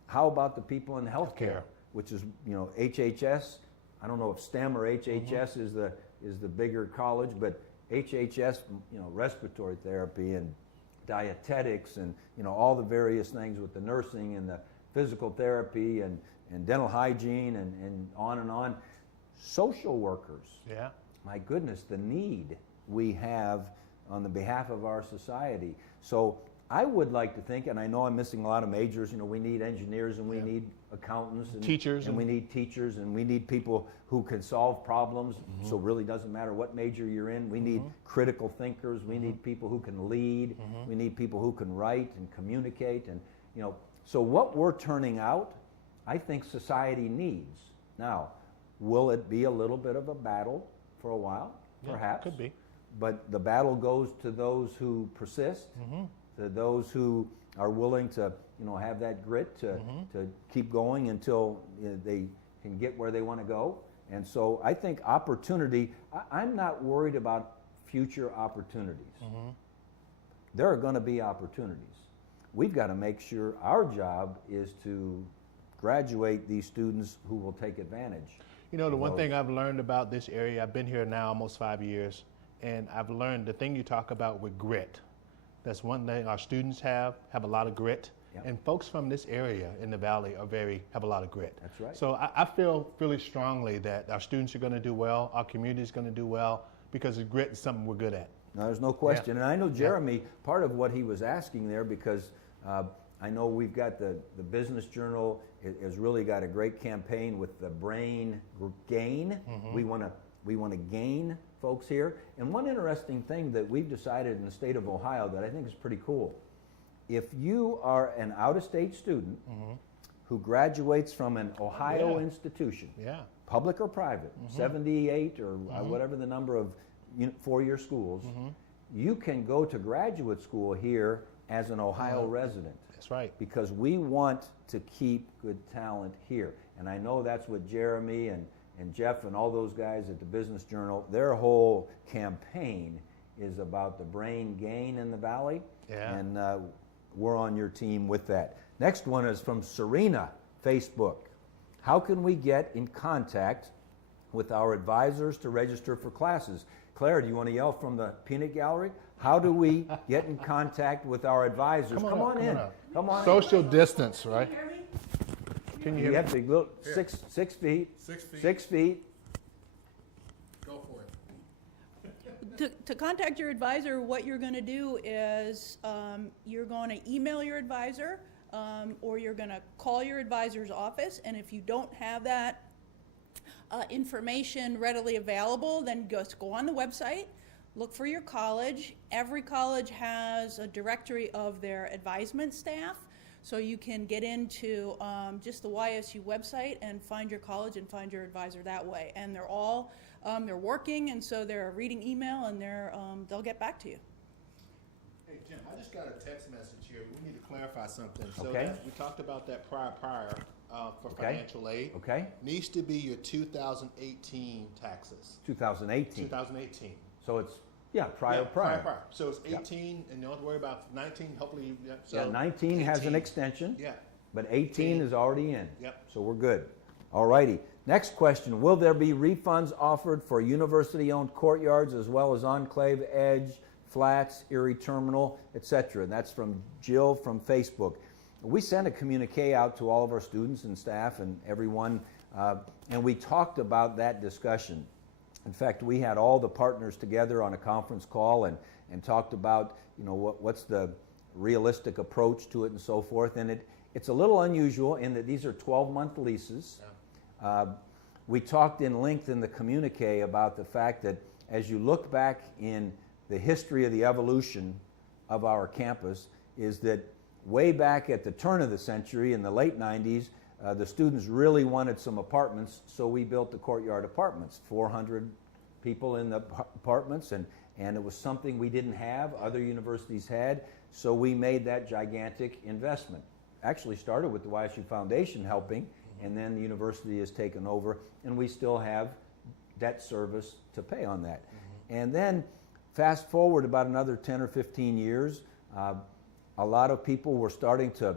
How about the people in healthcare, which is, HHS? I don't know if STEM or HHS is the bigger college, but HHS, respiratory therapy and dietetics and, all the various things with the nursing and the physical therapy and dental hygiene and on and on. Social workers. Yeah. My goodness, the need we have on the behalf of our society. So I would like to think, and I know I'm missing a lot of majors, we need engineers and we need accountants and teachers and we need teachers and we need people who can solve problems. So it really doesn't matter what major you're in. We need critical thinkers. We need people who can lead. We need people who can write and communicate. And, so what we're turning out, I think society needs. Now, will it be a little bit of a battle for a while? Perhaps. Could be. But the battle goes to those who persist, to those who are willing to, have that grit to keep going until they can get where they want to go. And so I think opportunity, I'm not worried about future opportunities. There are going to be opportunities. We've got to make sure our job is to graduate these students who will take advantage. The one thing I've learned about this area, I've been here now almost 5 years, and I've learned the thing you talk about with grit. That's one thing our students have a lot of grit. Yeah. And folks from this area in the Valley have a lot of grit. That's right. So I feel really strongly that our students are going to do well, our community is going to do well, because grit is something we're good at. No, there's no question. And I know Jeremy, part of what he was asking there, because I know we've got the Business Journal has really got a great campaign with the brain gain. We want to gain folks here. And one interesting thing that we've decided in the state of Ohio that I think is pretty cool, if you are an out-of-state student who graduates from an Ohio institution, public or private, 78 or whatever the number of four-year schools, you can go to graduate school here as an Ohio resident. That's right. Because we want to keep good talent here. And I know that's what Jeremy and Jeff and all those guys at the Business Journal, their whole campaign is about the brain gain in the Valley. Yeah. And we're on your team with that. Next one is from Serena, Facebook. How can we get in contact with our advisors to register for classes? Claire, do you want to yell from the peanut gallery? How do we get in contact with our advisors? Come on in. Come on. Social distance, right? Can you You hear have me? to look 6 feet. 6 feet. 6 feet. Go for it. To contact your advisor, what you're going to do is you're going to email your advisor or you're going to call your advisor's office, and if you don't have that information readily available, then just go on the website, look for your college. Every college has a directory of their advisement staff, so you can get into just the YSU website and find your college and find your advisor that way. And they're all they're working, and so they're reading email, and they'll get back to you. Hey, Jim, I just got a text message here. We need to clarify something. So Okay. we talked about that prior for Okay. financial aid. Okay. Needs to be your 2018 taxes. 2018. 2018. So it's, prior. So it's 18, and you don't have to worry about 19. Hopefully, so Yeah, 19 has an 18. extension. Yeah. But 18 is already in. Yep. So we're good. All righty. Next question. Will there be refunds offered for university-owned courtyards as well as Enclave, Edge, Flats, Erie Terminal, etc.? And that's from Jill from Facebook. We sent a communique out to all of our students and staff and everyone, and we talked about that discussion. In fact, we had all the partners together on a conference call and talked about, what's the realistic approach to it and so forth. And it's a little unusual in that these are 12-month leases. We talked in length in the communique about the fact that as you look back in the history of the evolution of our campus, is that way back at the turn of the century in the late 90s, the students really wanted some apartments, so we built the Courtyard Apartments, 400 people in the apartments, and it was something we didn't have, other universities had, so we made that gigantic investment. Actually started with the YSU Foundation helping, and then the university has taken over, and we still have debt service to pay on that. And then fast forward about another 10 or 15 years, a lot of people were starting to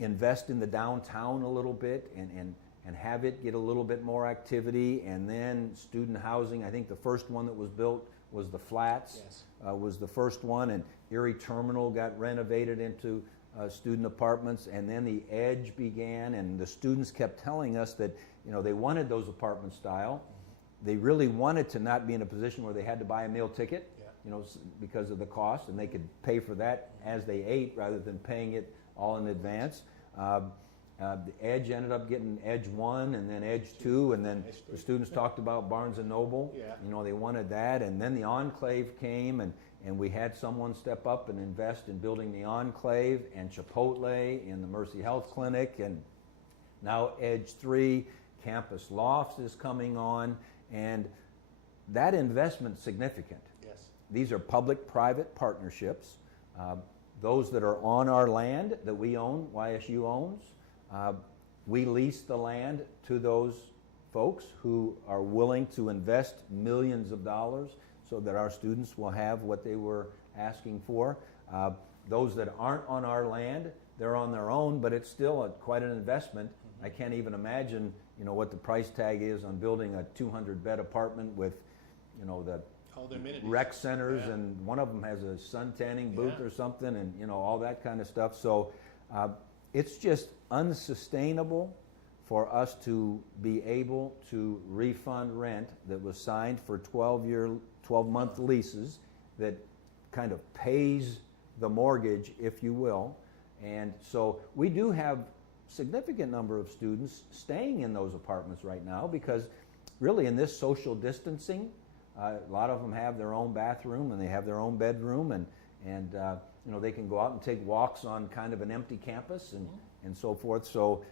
invest in the downtown a little bit and have it get a little bit more activity. And then student housing, I think the first one that was built was the Flats, was the first one, and Erie Terminal got renovated into student apartments, and then the Edge began, and the students kept telling us that they wanted those apartment style. They really wanted to not be in a position where they had to buy a meal ticket, because of the cost, and they could pay for that as they ate rather than paying it all in advance. The Edge ended up getting Edge 1 and then Edge 2, and then the students talked about Barnes & Noble. They wanted that, and then the Enclave came, and we had someone step up and invest in building the Enclave and Chipotle in the Mercy Health Clinic, and now Edge 3, Campus Lofts is coming on, and that investment's significant. These are public-private partnerships. Those that are on our land that we own, YSU owns, we lease the land to those folks who are willing to invest millions of dollars so that our students will have what they were asking for. Those that aren't on our land, they're on their own, but it's still quite an investment. I can't even imagine, what the price tag is on building a 200-bed apartment with, the rec centers, and one of them has a sun tanning booth or something, and all that kind of stuff. So It's just unsustainable for us to be able to refund rent that was signed for 12-month leases that kind of pays the mortgage, if you will. And so we do have significant number of students staying in those apartments right now because really in this social distancing, a lot of them have their own bathroom and they have their own bedroom, and you know, they can go out and take walks on kind of an empty campus and so forth. So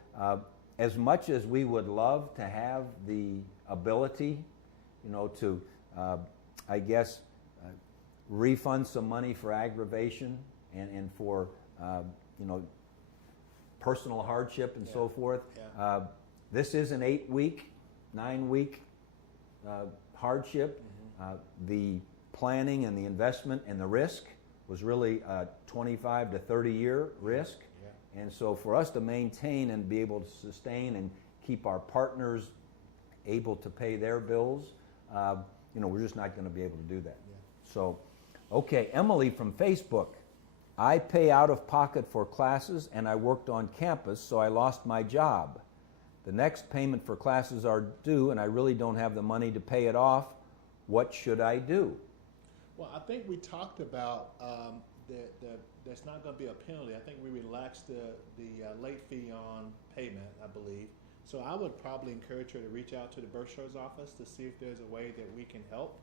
as much as we would love to have the ability, you know, to I guess refund some money for aggravation and for you know, personal hardship and so forth. Yeah. This is an 8-week, 9-week hardship. The planning and the investment and the risk was really a 25 to 30-year risk. Yeah. And so for us to maintain and be able to sustain and keep our partners able to pay their bills, you know, we're just not going to be able to do that. Yeah. So, okay, Emily from Facebook. I pay out of pocket for classes and I worked on campus, so I lost my job. The next payment for classes are due and I really don't have the money to pay it off. What should I do? Well, I think we talked about there's not going to be a penalty. I think we relaxed the late fee on payment, I believe. So I would probably encourage her to reach out to the bursar's office to see if there's a way that we can help.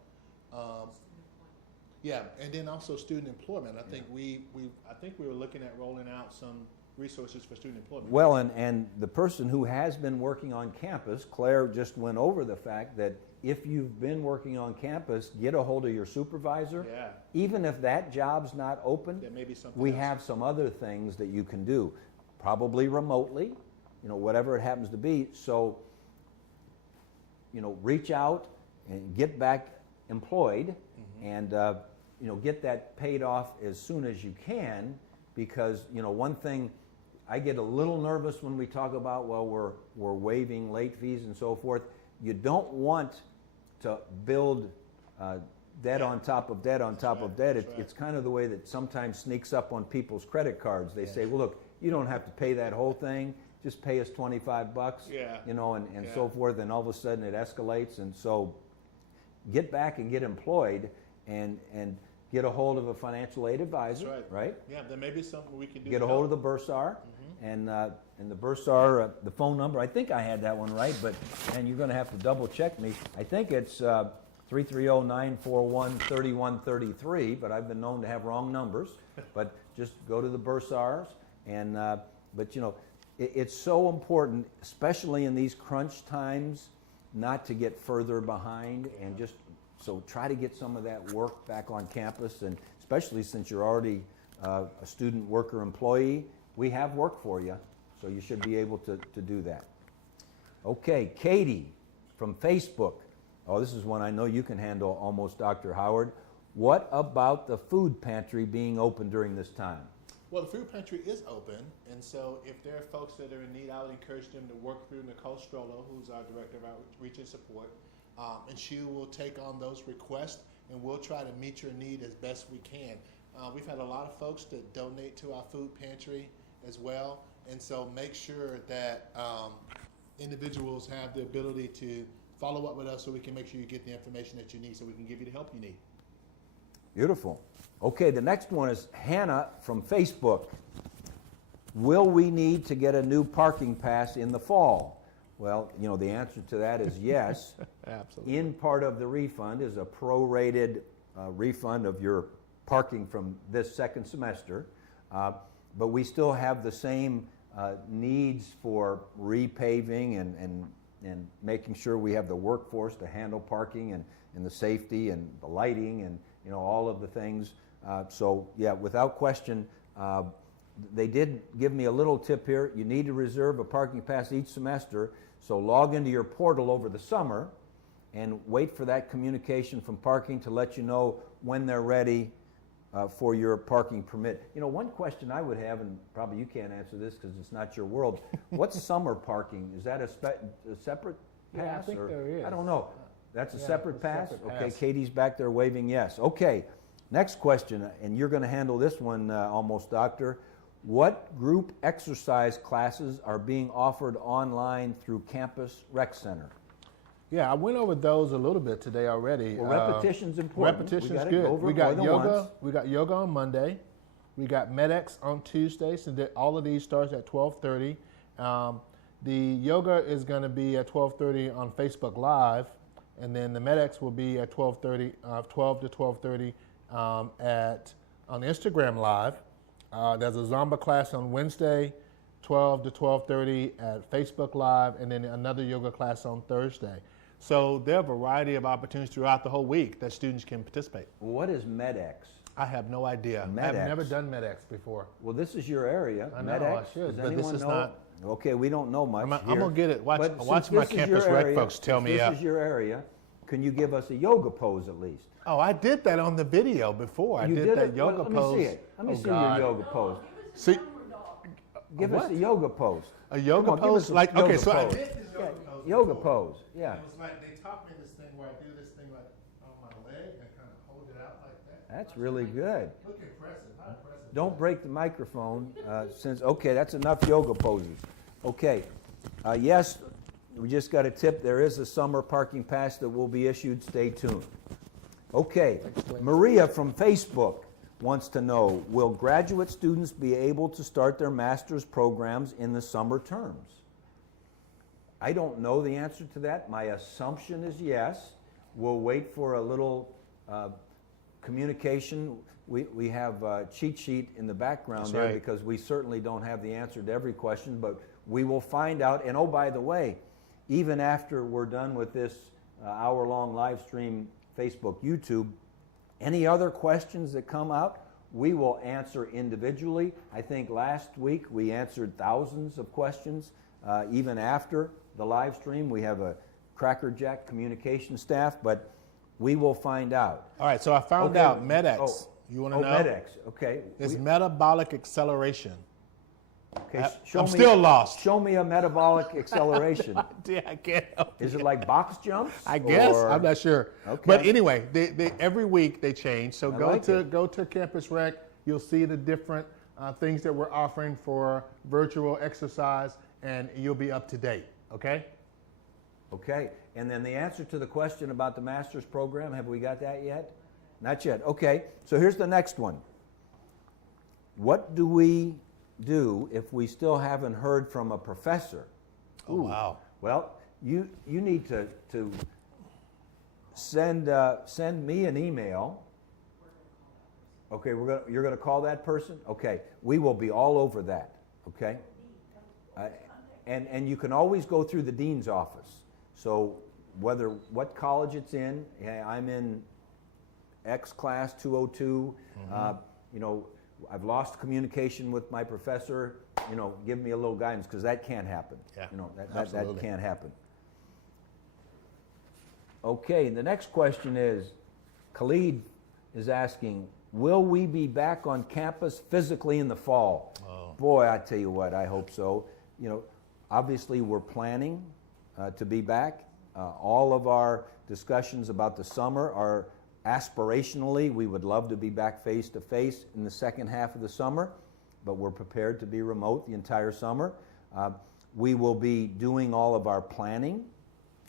Yeah, and then also student employment. I think we were looking at rolling out some resources for student employment. Well, and the person who has been working on campus, Claire just went over the fact that if you've been working on campus, get a hold of your supervisor. Yeah. Even if that job's not open, There may be something we else. have some other things that you can do, probably remotely, you know, whatever it happens to be. So, you know, reach out and get back employed, and you know, get that paid off as soon as you can, because you know, one thing I get a little nervous when we talk about, well, we're waiving late fees and so forth. You don't want to build debt on top of debt on top of debt. It's kind of the way that sometimes sneaks up on people's credit cards. They say, well, look, you don't have to pay that whole thing. Just pay us $25, Yeah. you know, and so forth. And all of a sudden it escalates. And so get back and get employed and get a hold of a financial aid advisor, That's right? Yeah, there may be something we can do. Get a hold of the bursar, and the bursar, the phone number, I think I had that one right, but and you're going to have to double check me. I think it's 330-941-3133, but I've been known to have wrong numbers. But just go to the bursars, and but you know, it's so important, especially in these crunch times, not to get further behind, and just so try to get some of that work back on campus, and especially since you're already a student worker employee, we have work for you, so you should be able to do that. Okay, Katie from Facebook. Oh, this is one I know you can handle almost, Dr. Howard. What about the food pantry being open during this time? Well, the food pantry is open, and so if there are folks that are in need, I would encourage them to work through Nicole Strollo, who's our Director of Outreach and Support, and she will take on those requests, and we'll try to meet your need as best we can. We've had a lot of folks that donate to our food pantry as well, and so make sure that individuals have the ability to follow up with us so we can make sure you get the information that you need so we can give you the help you need. Beautiful. Okay, the next one is Hannah from Facebook. Will we need to get a new parking pass in the fall? Well, you know, the answer to that is yes. Absolutely. In part of the refund is a prorated refund of your parking from this second semester. But we still have the same needs for repaving and making sure we have the workforce to handle parking and the safety and the lighting and, you know, all of the things. So, yeah, without question, they did give me a little tip here. You need to reserve a parking pass each semester, so log into your portal over the summer and wait for that communication from parking to let you know when they're ready for your parking permit. You know, one question I would have, and probably you can't answer this because it's not your world, what's summer parking? Is that a separate pass? Yeah, I think or, there is. I don't know. That's a separate it's a pass? separate Okay, pass. Katie's back there waving yes. Okay, next question, and you're going to handle this one almost, Doctor. What group exercise classes are being offered online through Campus Rec Center? Yeah, I went over those a little bit today already. Well, repetition's important. Repetition's We good. Go over We got more than yoga. once. We got yoga on Monday. We got MedX on Tuesday. So that all of these starts at 12:30. The yoga is going to be at 12:30 on Facebook Live, and then the MedX will be at 12:30, 12 to 12:30 on Instagram Live. There's a Zumba class on Wednesday, 12 to 12:30 at Facebook Live, and then another yoga class on Thursday. So there are a variety of opportunities throughout the whole week that students can participate. What is MedX? I have no idea. MedX. I've never done MedX before. Well, this is your area. I know, MedX. I should, Does but this anyone is know? not- Okay, we don't know much. I'm going to get it. Watch But my since this is Campus your Rec area, folks tell since me. This is your area. Can you give us a yoga pose at least? Oh, I did that on the video before. I You did that it? yoga Let pose. me see it. Let me Oh, see God. your yoga pose. See, Give us what? a yoga pose. a yoga Come on, give pose? us a Like, okay, yoga so I pose. did this yoga pose. Yoga before. pose. Yeah. It was like they taught me this thing where I do this thing like on my leg and kind of hold it out like that. That's really good. Look impressive. How impressive. Don't break the microphone okay, that's enough yoga poses. Okay. Yes, we just got a tip. There is a summer parking pass that will be issued. Stay tuned. Okay. Maria from Facebook wants to know, will graduate students be able to start their master's programs in the summer terms? I don't know the answer to that. My assumption is yes. We'll wait for a little communication. We have a cheat sheet in the background That's there right. because we certainly don't have the answer to every question, but we will find out. And oh, by the way, even after we're done with this hour-long live stream, Facebook, YouTube, any other questions that come out, we will answer individually. I think last week we answered thousands of questions, even after the live stream. We have a crackerjack communication staff, but we will find out. All right, so I found Okay. out MedX. Oh. You want to Oh, know? MedX, okay. It's metabolic acceleration. Okay, I'm still lost. Show me a metabolic acceleration. Yeah, I can't help Is you. it like box jumps? I guess or- I'm not sure. Okay. But anyway, they every week they change. So I go like to it. go to Campus Rec. You'll see the different things that we're offering for virtual exercise, and you'll be up to date. Okay. Okay, and then the answer to the question about the master's program, have we got that yet? Not yet. Okay, so here's the next one. What do we do if we still haven't heard from a professor? Oh, wow. Well, you need to send me an email. Okay, you're gonna call that person. Okay, we will be all over that. Okay, and you can always go through the dean's office. So what college it's in, I'm in X class 202. I've lost communication with my professor. Give me a little guidance because that can't happen. Yeah, That absolutely. can't happen. Okay, the next question is, Khalid is asking, will we be back on campus physically in the fall? Oh. Boy, I tell you what, I hope so. Obviously we're planning to be back. All of our discussions about the summer are aspirationally, we would love to be back face to face in the second half of the summer, but we're prepared to be remote the entire summer. We will be doing all of our planning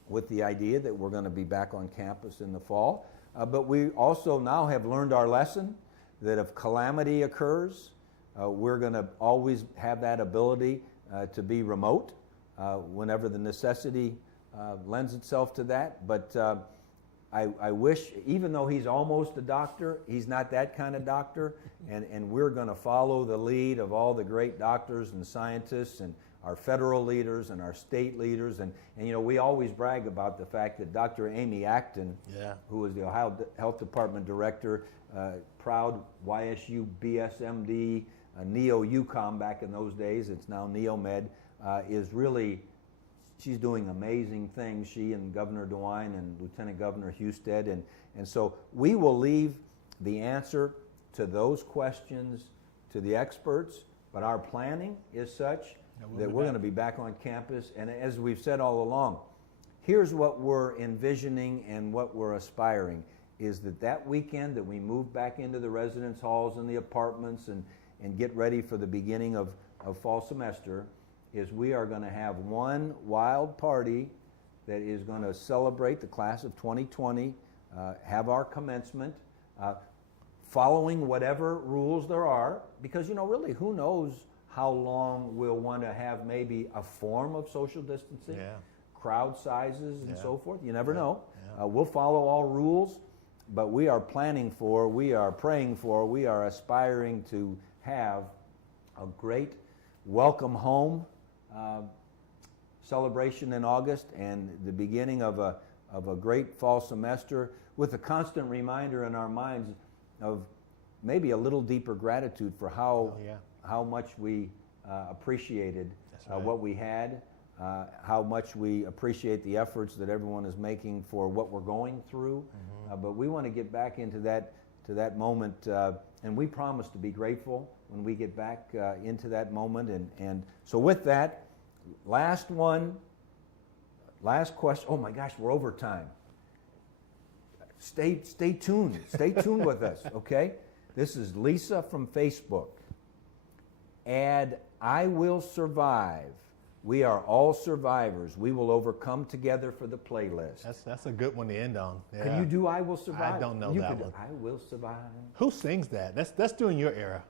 with the idea that we're going to be back on campus in the fall. But we also now have learned our lesson that if calamity occurs, we're going to always have that ability to be remote whenever the necessity lends itself to that. But I wish, even though he's almost a doctor, he's not that kind of doctor, and we're going to follow the lead of all the great doctors and scientists and our federal leaders and our state leaders. And we always brag about the fact that Dr. Amy Acton, who was the Ohio Health Department director, proud YSU BSMD, Neo-UCOM back in those days, it's now NeoMed, is really, she's doing amazing things, she and Governor DeWine and Lieutenant Governor Husted. And so we will leave the answer to those questions to the experts, but our planning is such that we're going to be back on campus. And as we've said all along, here's what we're envisioning and what we're aspiring, is that weekend that we move back into the residence halls and the apartments and get ready for the beginning of fall semester is we are going to have one wild party that is going to celebrate the class of 2020, have our commencement, following whatever rules there are, because, really, who knows how long we'll want to have maybe a form of social distancing, crowd sizes and so forth. You never know. We'll follow all rules, but we are planning for, we are praying for, we are aspiring to have a great welcome home celebration in August and the beginning of a great fall semester with a constant reminder in our minds of maybe a little deeper gratitude for how much we appreciated what we had, how much we appreciate the efforts that everyone is making for what we're going through. But we want to get back into that moment, and we promise to be grateful when we get back into that moment. And so with that, last question. Oh my gosh, we're over time. Stay tuned. Stay tuned with us, okay? This is Lisa from Facebook. Add, I will survive. We are all survivors. We will overcome together for the playlist. That's a good one to end on. Yeah. Can you do I will survive? I don't know you that one. I will survive. Who sings that? That's during your era,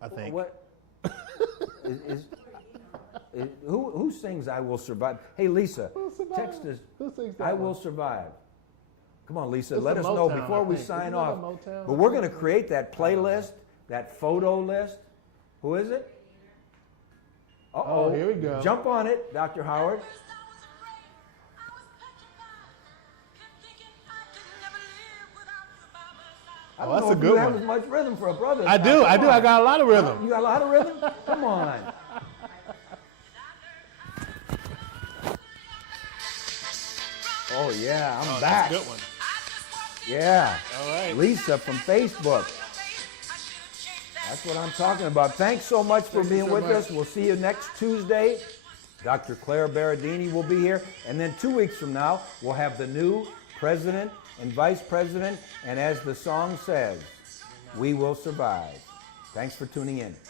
I think. What? Who sings I will survive? Hey, Lisa, text us. Who sings that I one? will survive. Come on, Lisa, It's let a us know Motown, before I we think. sign Isn't it a off. Motown? But we're going to create that playlist, that photo list. Who is it? Uh-oh. Oh, here we go. Jump on it, Dr. Howard. I don't that's know a if good you have one. as much rhythm for a brother. I do. I got a lot of rhythm. You got a lot of rhythm? Come on. Oh, yeah, I'm back. That's a good one. Yeah. All right. Lisa from Facebook. That's what I'm talking about. Thanks so much for being with us. We'll see you next Tuesday. Dr. Claire Berardini will be here. And then 2 weeks from now, we'll have the new president and vice president. And as the song says, we will survive. Thanks for tuning in.